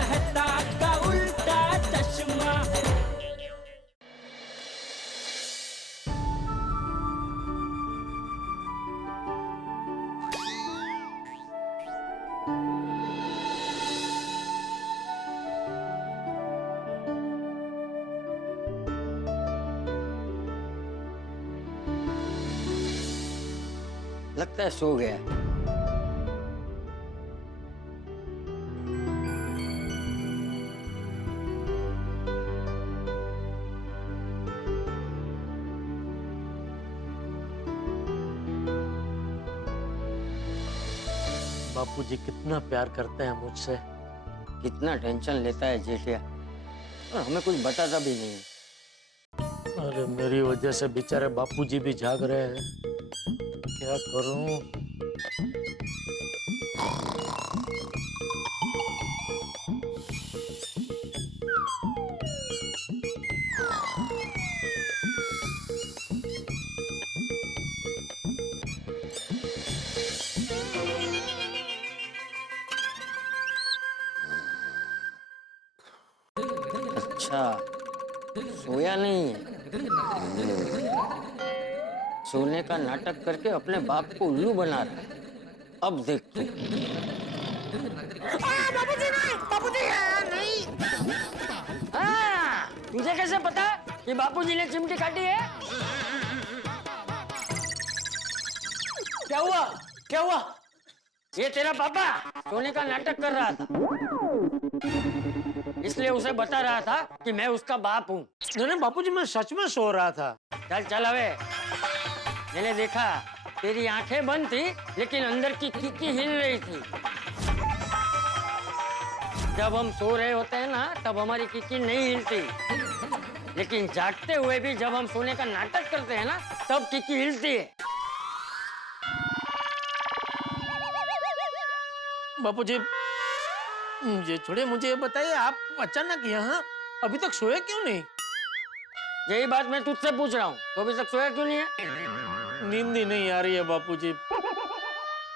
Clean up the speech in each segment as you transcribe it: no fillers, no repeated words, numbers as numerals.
कहता का उल्टा चश्मा। लगता है सो गया है। बापूजी कितना प्यार करते हैं मुझसे। कितना टेंशन लेता है जेठिया, और हमें कुछ बताता भी नहीं है। अरे मेरी वजह से बेचारे बापूजी भी जाग रहे हैं, क्या करूं। अच्छा, सोया नहीं है। सोने का नाटक करके अपने बाप को उल्लू बना रहा है। अब देख तू। बापूजी नहीं, बापूजी नहीं। तुझे कैसे पता कि बापूजी ने चिमटी काटी है? क्या हुआ? क्या हुआ? ये तेरा पापा सोने का नाटक कर रहा था, इसलिए उसे बता रहा था कि मैं उसका बाप हूँ। नहीं बापूजी, मैं सच में सो रहा था। चल चल अबे, मैंने देखा तेरी आंखें बंद थी लेकिन अंदर की कीकी हिल रही थी। जब हम सो रहे होते हैं ना तब हमारी कीकी नहीं हिलती, लेकिन जागते हुए भी जब हम सोने का नाटक करते हैं ना तब कीकी हिलती है। बापूजी ये छोड़िए, मुझे ये बताइए आप अचानक यहाँ अभी तक सोए क्यों नहीं? यही बात मैं तुझसे पूछ रहा हूँ, तो अभी तक सोया क्यों नहीं है? नींद ही नहीं आ रही है बापूजी।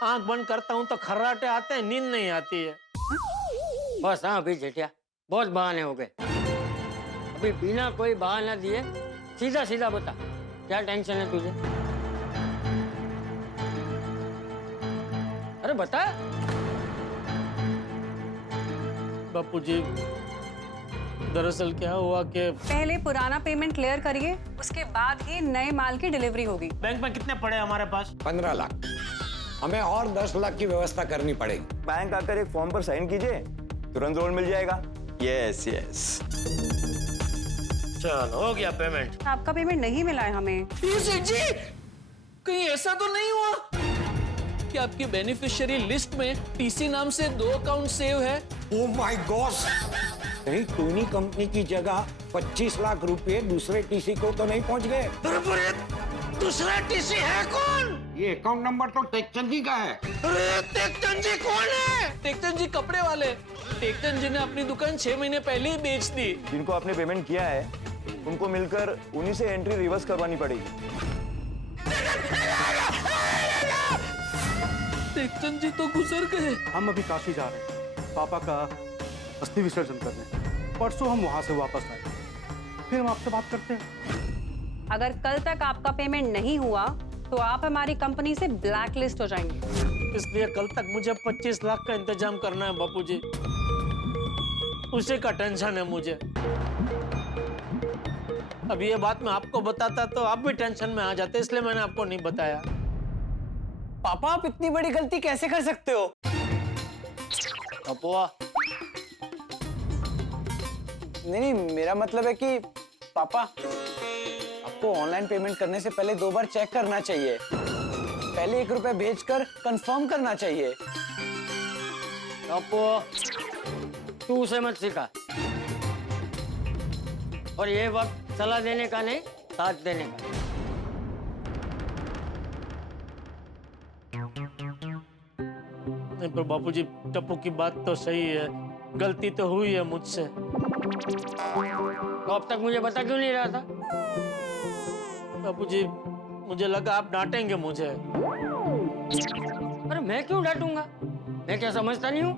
आंख बंद करता हूँ तो खर्राटे आते हैं, नींद नहीं आती है। बस हाँ अभी जेठिया, बहुत बहाने हो गए। अभी बिना कोई बहाना दिए सीधा सीधा बता, क्या टेंशन है तुझे? अरे बता। बापूजी दरअसल क्या हुआ कि पहले पुराना पेमेंट क्लियर करिए, उसके बाद ही नए माल की डिलीवरी होगी। बैंक में कितने पड़े हमारे पास? 15 लाख। हमें और 10 लाख की व्यवस्था करनी पड़ेगी। बैंक आकर एक फॉर्म पर साइन कीजिए, तुरंत लोन मिल जाएगा। Yes yes. चलो हो गया पेमेंट। आपका पेमेंट नहीं मिला है हमें। जी, कहीं ऐसा तो नहीं हुआ कि आपकी बेनिफिशियरी लिस्ट में टीसी नाम से 2 अकाउंट सेव है? Oh my God! कहीं टोनी कंपनी की जगह 25 लाख रुपए दूसरे टीसी को तो नहीं पहुंच गए? दूसरा टीसी है कौन? ये अकाउंट नंबर तो टेकचंद जी का है। अरे टेकचंद जी कौन है? टेकचंद जी कपड़े वाले। टेकचंद जी ने अपनी दुकान 6 महीने पहले ही बेच दी। जिनको आपने पेमेंट किया है उनको मिलकर उन्हीं से एंट्री रिवर्स करवानी पड़ेगी। टेकचंद जी तो गुजर गए। हम अभी काशी जा रहे हैं पापा का अस्थि विसर्जन करने। परसों हम वहां से वापस आए, फिर हम आपसे बात करते हैं। अगर कल तक आपका पेमेंट नहीं हुआ तो आप हमारी कंपनी से ब्लैक लिस्ट हो जाएंगे। इसलिए कल तक मुझे 25 लाख का इंतजाम करना है बापूजी, उसी का टेंशन है मुझे। अब ये बात मैं आपको बताता तो आप भी टेंशन में आ जाते, इसलिए मैंने आपको नहीं बताया। पापा आप इतनी बड़ी गलती कैसे कर सकते हो? अपुआ, नहीं, मेरा मतलब है कि पापा आपको ऑनलाइन पेमेंट करने से पहले 2 बार चेक करना चाहिए। पहले 1 रुपया भेजकर कंफर्म करना चाहिए। अपुआ, तू उसे मत सिखा। और ये वक्त सलाह देने का नहीं, साथ देने का। नहीं पर बापूजी टप्पू की बात तो सही है, गलती तो हुई है मुझसे। तो अब तक मुझे बता क्यों नहीं रहा था? बापूजी मुझे लगा आप डांटेंगे मुझे। अरे मैं क्यों डांटूंगा? मैं क्या समझता नहीं हूँ?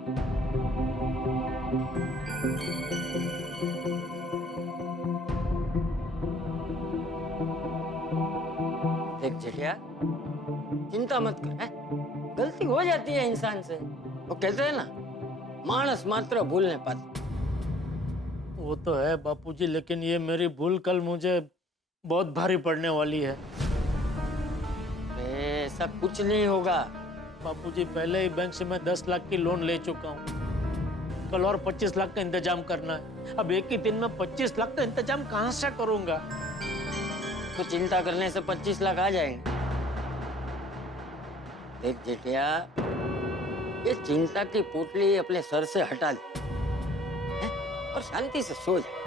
देख जेठिया, चिंता मत कर, है? गलती हो जाती है इंसान से। वो कहते हैं ना, मानस मात्र भूल नहीं पाता। वो तो है बापूजी, लेकिन ये मेरी भूल कल मुझे बहुत भारी पड़ने वाली है। ऐसा कुछ नहीं होगा। बापूजी, पहले ही बैंक से मैं 10 लाख की लोन ले चुका हूँ। कल और 25 लाख का इंतजाम करना है। अब एक ही दिन में 25 लाख का इंतजाम कहाँ से करूंगा? तो चिंता करने से 25 लाख आ जाएंगे। देख जेठिया, ये चिंता की पोटली अपने सर से हटा दे, हैं? और शांति से सो जा।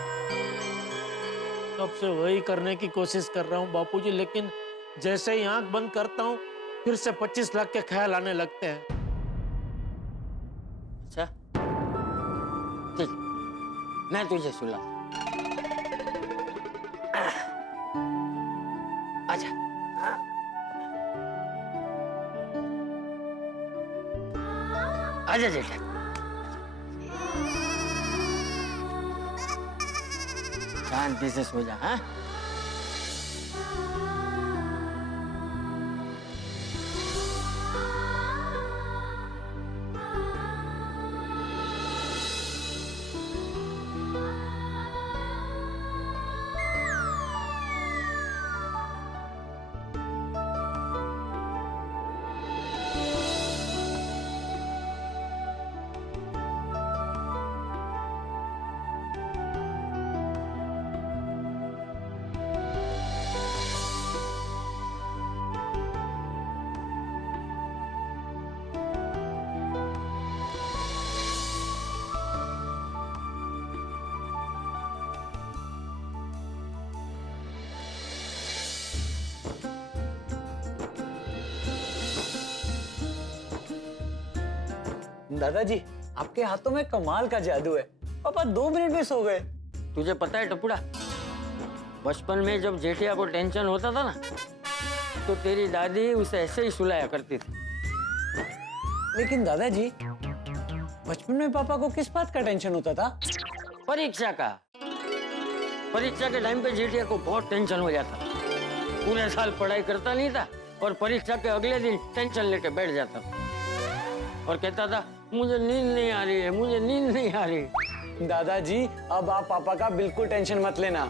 कब से वही करने की कोशिश कर रहा हूँ बापूजी, लेकिन जैसे ही आंख बंद करता हूँ फिर से 25 लाख के ख्याल आने लगते हैं। अच्छा, ठीक, मैं तुझे सुला। आजा। आजा जेठा। शांति से सो जा, हाँ? दादाजी, आपके हाथों में कमाल का जादू है। पापा 2 मिनट में सो गए। तुझे पता है टपुड़ा, बचपन में जब जेठिया को टेंशन होता था ना, तो तेरी दादी उसे ऐसे ही सुलाया करती थी। लेकिन दादाजी, बचपन में पापा को किस बात का टेंशन होता था? परीक्षा का। परीक्षा के टाइम पे जेठिया को बहुत टेंशन हो जाता। पूरे साल पढ़ाई करता नहीं था और परीक्षा के अगले दिन टेंशन लेके बैठ जाता था और कहता था, मुझे नींद नहीं आ रही है, मुझे नींद नहीं आ रही। दादाजी, अब आप पापा का बिल्कुल टेंशन मत लेना।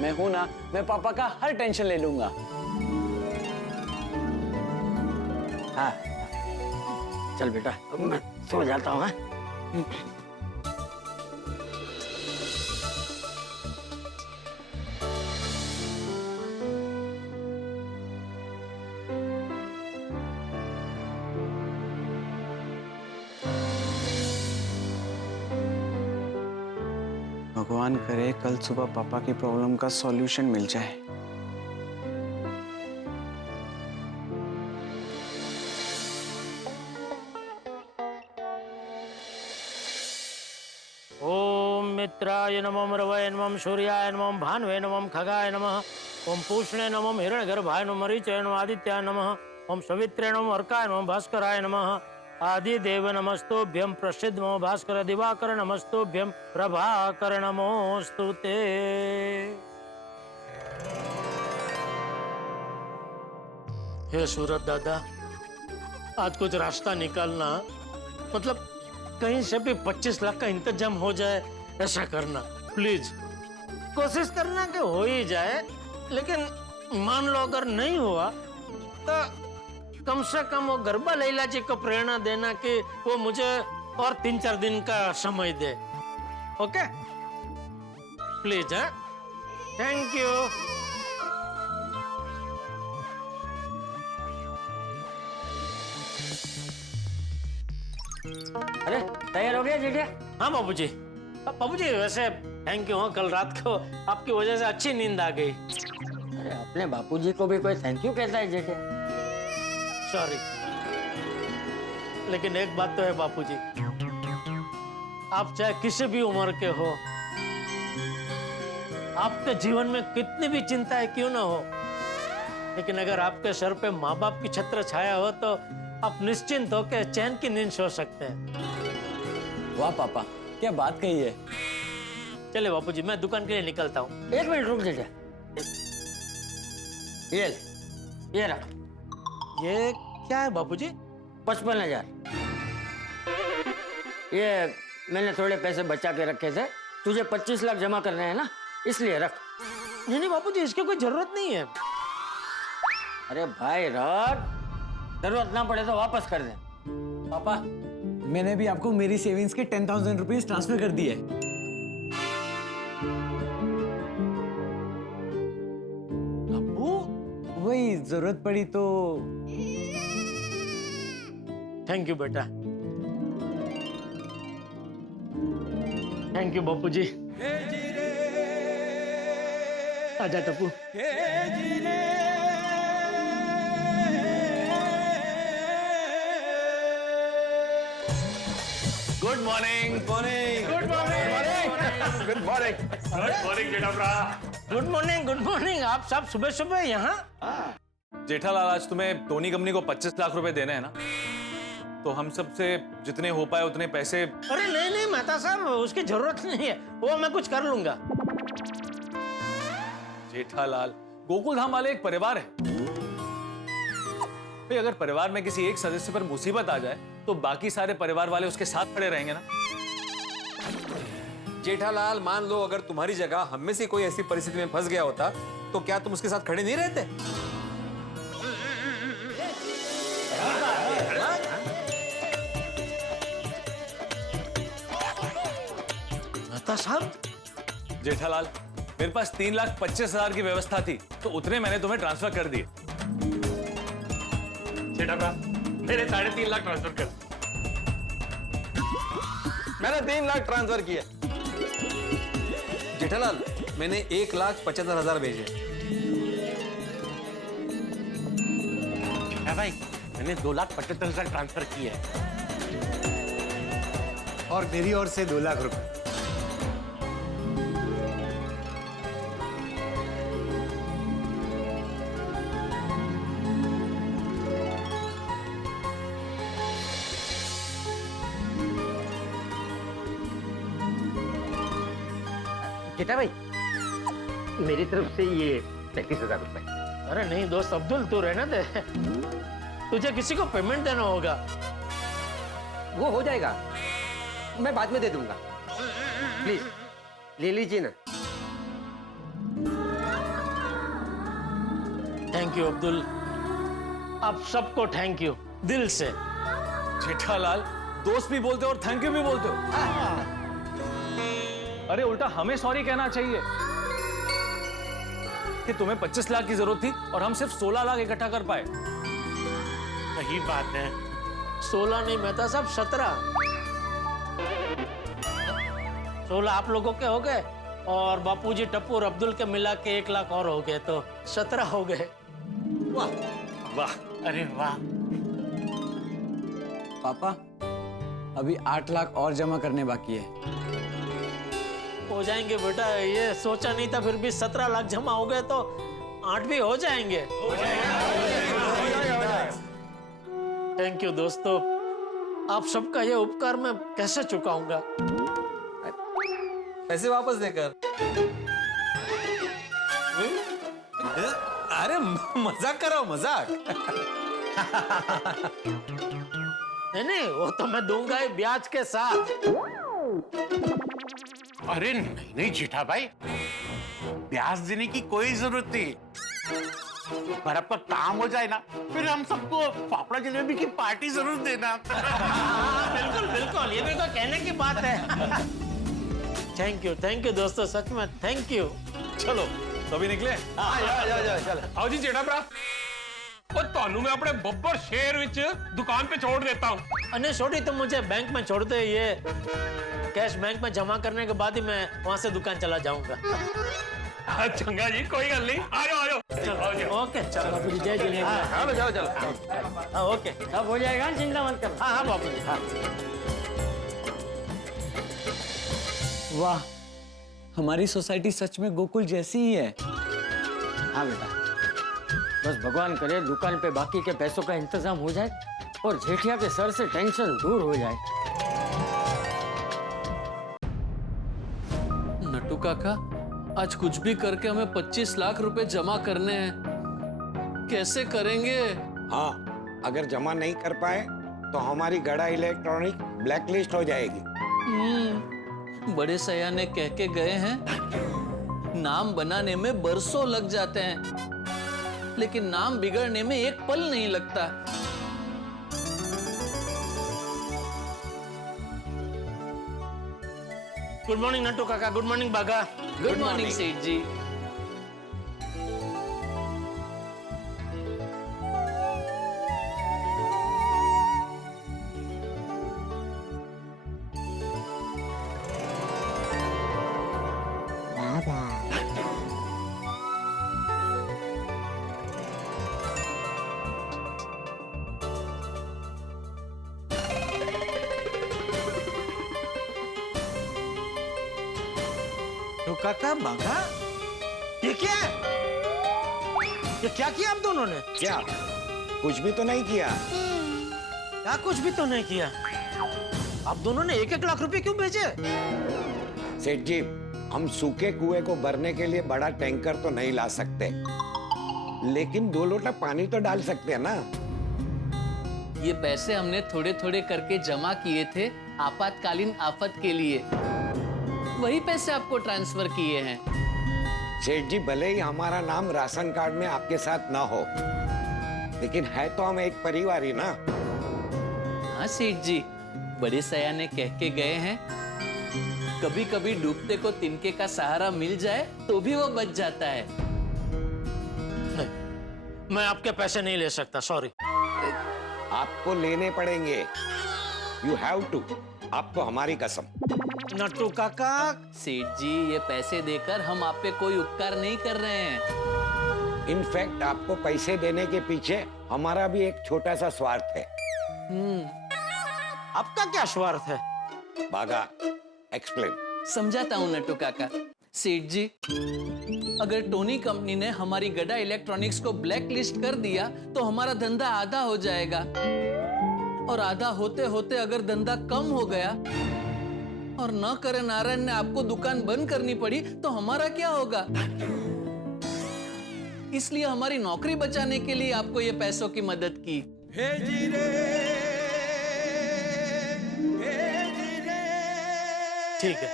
मैं हूं ना, मैं पापा का हर टेंशन ले लूंगा। हाँ, चल बेटा, अब मैं सो जाता हूँ। भगवान करे कल सुबह पापा की प्रॉब्लम का सॉल्यूशन मिल जाए। ओम मित्राय नमः, रवये नमः, सूर्याय नमः, भानुवे नमः, खगाय नमः, ओम पूष्णे नमः, हिरण्यगर्भाय नमः, मरीचाय नमः, आदित्याय नमः, ओम सवित्रे नमः, अर्काय नमः, भास्कराय नमः, आदिदेव नमस्तुभ्यं, प्रसिद्ध नमो भास्कर, दिवाकर नमस्तुभ्यं, प्रभाकर नमोस्तुते। हे सूरत दादा, आज कुछ रास्ता निकालना, मतलब कहीं से भी 25 लाख का इंतजाम हो जाए, ऐसा करना प्लीज। कोशिश करना कि हो ही जाए, लेकिन मान लो अगर नहीं हुआ तो कम से कम वो गरबा लैला जी को प्रेरणा देना कि वो मुझे और 3-4 दिन का समय दे। Okay please. है, थैंक यू। अरे तैयार हो गया जेठिया? हाँ बाबूजी। बाबूजी वैसे थैंक यू। कल रात को आपकी वजह से अच्छी नींद आ गई। अरे अपने बापूजी को भी कोई थैंक यू कहता है जेठिया? सॉरी, लेकिन एक बात तो है बापूजी, आप चाहे किसी भी उम्र के हो, आपके जीवन में कितनी भी चिंताएं क्यों ना हो, लेकिन अगर आपके सर पे माँ बाप की छत्र छाया हो तो आप निश्चिंत होकर चैन की नींद सो सकते हैं। वाह पापा, क्या बात कही है। चले बापूजी, मैं दुकान के लिए निकलता हूँ। एक मिनट रुक जा। ये ले, ये रख। ये क्या है बापूजी? 55,000। ये मैंने थोड़े पैसे बचा के रखे थे, तुझे 25 लाख जमा करने हैं ना, इसलिए रख। नहीं बापूजी, इसकी कोई जरूरत नहीं है। अरे भाई रख, जरूरत ना पड़े तो वापस कर दे। पापा, मैंने भी आपको मेरी सेविंग्स के 10,000 रुपीज ट्रांसफर कर दिए। वही जरूरत पड़ी तो। थैंक यू बेटा। Thank you Bapuji. आजा Tappu. Good morning. Morning. Good morning. Good morning. Good morning जेठाभ्रा। Good morning, good morning. आप सब सुबह सुबह यहाँ? जेठालाल, आज तुम्हें टोनी कंपनी को 25 लाख रुपए देने हैं ना, तो हम सब से जितने हो पाए उतने पैसे। अरे नहीं मेहता साहब, उसकी जरूरत नहीं है, वो मैं कुछ कर लूंगा। जेठालाल, गोकुल धाम वाले एक परिवार है भाई। अगर परिवार में किसी एक सदस्य पर मुसीबत आ जाए तो बाकी सारे परिवार वाले उसके साथ खड़े रहेंगे ना। जेठालाल, मान लो अगर तुम्हारी जगह हम में से कोई ऐसी परिस्थिति में फंस गया होता तो क्या तुम उसके साथ खड़े नहीं रहते? मेहता साहब। जेठालाल, मेरे पास 3,25,000 की व्यवस्था थी, तो उतने मैंने तुम्हें ट्रांसफर कर दिए। जेठाभ्रा, मेरे 3.5 लाख ट्रांसफर कर। मैंने 3 लाख ट्रांसफर किया। जेठालाल, मैंने 1,75,000 भेजे। भाई, मैंने 2,75,000 ट्रांसफर किए हैं। और मेरी ओर से 2 लाख रुपए। जेठा भाई, मेरी तरफ से ये 33,000 रुपए। अरे नहीं दोस्त अब्दुल, तू रहने दे। तुझे किसी को पेमेंट देना होगा। वो हो जाएगा, मैं बाद में दे दूंगा। प्लीज ले लीजिए ना। थैंक यू अब्दुल, आप सबको थैंक यू दिल से। जेठालाल, दोस्त भी बोलते हो और थैंक यू भी बोलते हो। अरे उल्टा हमें सॉरी कहना चाहिए कि तुम्हें 25 लाख की जरूरत थी और हम सिर्फ 16 लाख इकट्ठा कर पाए। सही बात है। 16 नहीं मेहता साहब, 17। 16 आप लोगों के हो गए और बापूजी, टप्पू और अब्दुल के मिला के 1 लाख और हो गए, तो 17 हो गए। वाह वाह। अरे वाह। पापा, अभी 8 लाख और जमा करने बाकी है। हो जाएंगे बेटा, ये सोचा नहीं था, फिर भी 17 लाख जमा हो गए तो 8 भी हो जाएंगे। थैंक यू दोस्तों, आप सबका ये उपकार मैं कैसे चुकाऊंगा। पैसे वापस देकर। अरे मजाक कर रहा हूं, मजाक। नहीं, वो तो मैं दूंगा ही ब्याज के साथ। अरे नहीं जेठा भाई, ब्याज देने की कोई जरूरत नहीं। पर आपका काम हो जाए ना, फिर हम सबको फाफड़ा जलेबी की पार्टी जरूर देना। बिल्कुल बिल्कुल, ये मेरे को कहने की बात है। थैंक यू दोस्तों, सच में थैंक यू। चलो तो अभी निकले। आओ जी जेठाभ्रा, और तानू मैं अपने बब्बर शहर विच दुकान पे छोड़ देता हूँ। अने छोड़ी तो मुझे बैंक में छोड़ दे, ये कैश बैंक में जमा करने के बाद ही मैं वहां से दुकान चला जाऊंगा। चंगा जी, कोई गल नहीं, आ जाओ। ओके चलो बापू जी, जय जिनेन्द्र। चलो। हाँ ओके, सब हो जाएगा, चिंता मत कर। हाँ बापू जी, हाँ। वाह, हमारी सोसाइटी सच में गोकुल जैसी ही है। हाँ बेटा, बस भगवान करे दुकान पे बाकी के पैसों का इंतजाम हो जाए और जेठिया के सर से टेंशन दूर हो जाए। नट्टू काका, आज कुछ भी करके हमें 25 लाख रुपए जमा करने हैं। कैसे करेंगे? हाँ, अगर जमा नहीं कर पाए तो हमारी गड़ा इलेक्ट्रॉनिक ब्लैकलिस्ट हो जाएगी। बड़े सया ने कह के गए हैं, नाम बनाने में बरसों लग जाते हैं, लेकिन नाम बिगड़ने में एक पल नहीं लगता। गुड मॉर्निंग नट्टू काका, गुड मॉर्निंग बागा। गुड मॉर्निंग सेठ जी। तो काका बागा, ये क्या है? ये क्या किया आप दोनों ने? क्या? कुछ भी तो नहीं किया। क्या कुछ भी तो नहीं किया? आप दोनों ने 1-1 लाख रुपए क्यों भेजे? सेठ जी, हम सूखे कुएं को भरने के लिए बड़ा टैंकर तो नहीं ला सकते, लेकिन 2 लोटा पानी तो डाल सकते हैं ना। ये पैसे हमने थोड़े थोड़े करके जमा किए थे आपातकालीन आफत के लिए, वही पैसे आपको ट्रांसफर किए हैं। सेठ जी, भले ही हमारा नाम राशन कार्ड में आपके साथ ना हो, लेकिन है तो हम एक परिवार ही ना। हाँ सेठ जी, बड़े सया ने कह के गए हैं, कभी कभी डूबते को तिनके का सहारा मिल जाए तो भी वो बच जाता है। नहीं, मैं आपके पैसे नहीं ले सकता, सॉरी। आपको लेने पड़ेंगे, यू हैव टू। आपको हमारी कसम। नट्टू काका, सेठ जी, ये पैसे देकर हम आप पे कोई उपकार नहीं कर रहे हैं। इनफैक्ट आपको पैसे देने के पीछे हमारा भी एक छोटा सा स्वार्थ है। आपका क्या स्वार्थ है? बागा, एक्सप्लेन। समझाता हूँ नट्टू काका। सेठ जी, अगर टोनी कंपनी ने हमारी गड़ा इलेक्ट्रॉनिक्स को ब्लैक लिस्ट कर दिया तो हमारा धंधा आधा हो जाएगा, और आधा होते होते अगर धंधा कम हो गया और न करे नारायण ने आपको दुकान बंद करनी पड़ी तो हमारा क्या होगा? इसलिए हमारी नौकरी बचाने के लिए आपको ये पैसों की मदद की। ठीक है,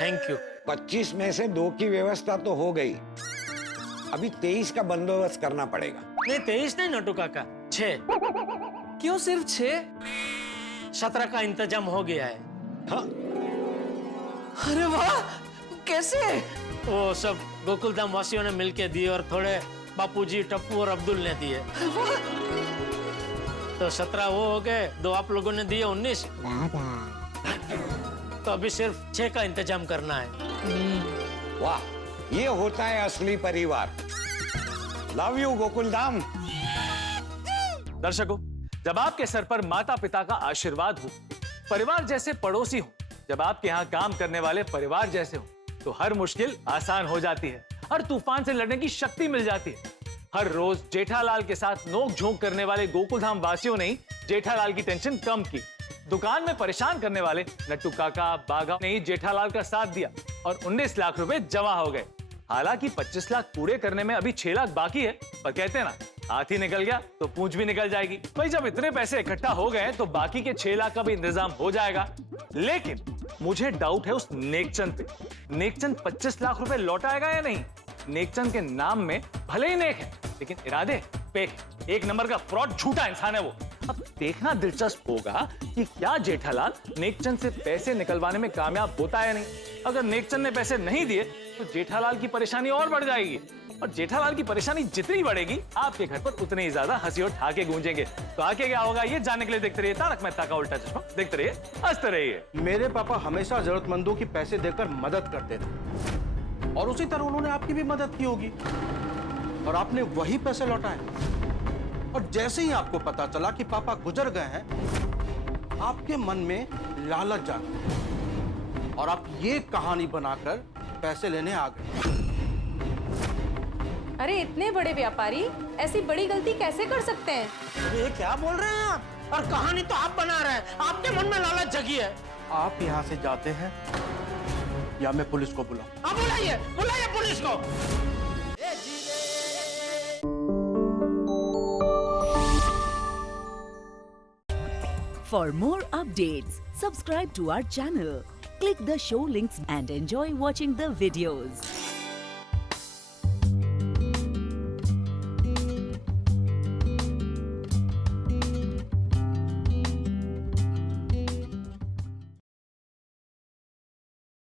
थैंक यू। 25 में से 2 की व्यवस्था तो हो गई, अभी 23 का बंदोबस्त करना पड़ेगा। नहीं 23 नहीं नट्टू काका, 6। क्यों सिर्फ 6? 17 का इंतजाम हो गया है। हाँ? अरे वाह, कैसे? वो सब गोकुलधाम वासियों ने मिलके दिए और थोड़े बापूजी, टप्पू और अब्दुल ने दिए। तो 17 वो हो गए, 2 आप लोगों ने दिए, 19। तो अभी सिर्फ 6 का इंतजाम करना है। वाह, ये होता है असली परिवार। Love you Gokuldham. दर्शकों, जब आपके सर पर माता पिता का आशीर्वाद हो, परिवार जैसे पड़ोसी हो, जब आपके यहाँ काम करने वाले परिवार जैसे हो, तो हर मुश्किल आसान हो जाती है, हर तूफान से लड़ने की शक्ति मिल जाती है। हर रोज जेठालाल के साथ नोक झोंक करने वाले गोकुलधाम वासियों ने ही जेठालाल की टेंशन कम की। दुकान में परेशान करने वाले नट्टू काका, बागा ने ही जेठालाल का साथ दिया और 19 लाख रुपए जमा हो गए। हालांकि 25 लाख पूरे करने में अभी 6 लाख बाकी है, पर कहते हैं ना, हाथी निकल गया तो पूंछ भी निकल जाएगी। भाई जब इतने पैसे इकट्ठा हो गए तो बाकी के 6 लाख का भी इंतजाम हो जाएगा। लेकिन मुझे डाउट है उस नेकचंद पे। नेकचंद 25 लाख रुपए लौटाएगा या नहीं? नेकचंद के नाम में भले ही नेक है, लेकिन इरादे पेक। 1 नंबर का फ्रॉड, झूठा इंसान है वो। अब देखना दिलचस्प होगा कि क्या जेठालाल नेकचंद से पैसे निकलवाने में कामयाब होता है या नहीं। अगर नेकचंद ने पैसे नहीं दिए तो जेठालाल की परेशानी और बढ़ जाएगी, और जेठालाल की परेशानी जितनी बढ़ेगी आपके घर पर उतने ही ज्यादा हंसी और ठाके गूंजेंगे। तो आगे क्या होगा ये जानने के लिए देखते रहिए तारक मेहता का उल्टा चश्मा। देखते रहिए, हंसते रहिए। मेरे पापा हमेशा जरूरतमंदों की पैसे देकर मदद करते थे, और उसी तरह उन्होंने आपकी भी मदद की होगी, और आपने वही पैसे लौटाए। और जैसे ही आपको पता चला कि पापा गुजर गए हैं, आपके मन में लालच जाग गई और आप ये कहानी बनाकर पैसे लेने आ गए। अरे इतने बड़े व्यापारी ऐसी बड़ी गलती कैसे कर सकते हैं? ये क्या बोल रहे हैं आप? और कहानी तो आप बना रहे हैं, आपके मन में लालच जगी है। आप यहाँ से जाते हैं या मैं पुलिस को बुलाऊं? हाँ, बुलाइए बुलाइए पुलिस को। For more updates, subscribe to our channel, click the show links and enjoy watching the videos.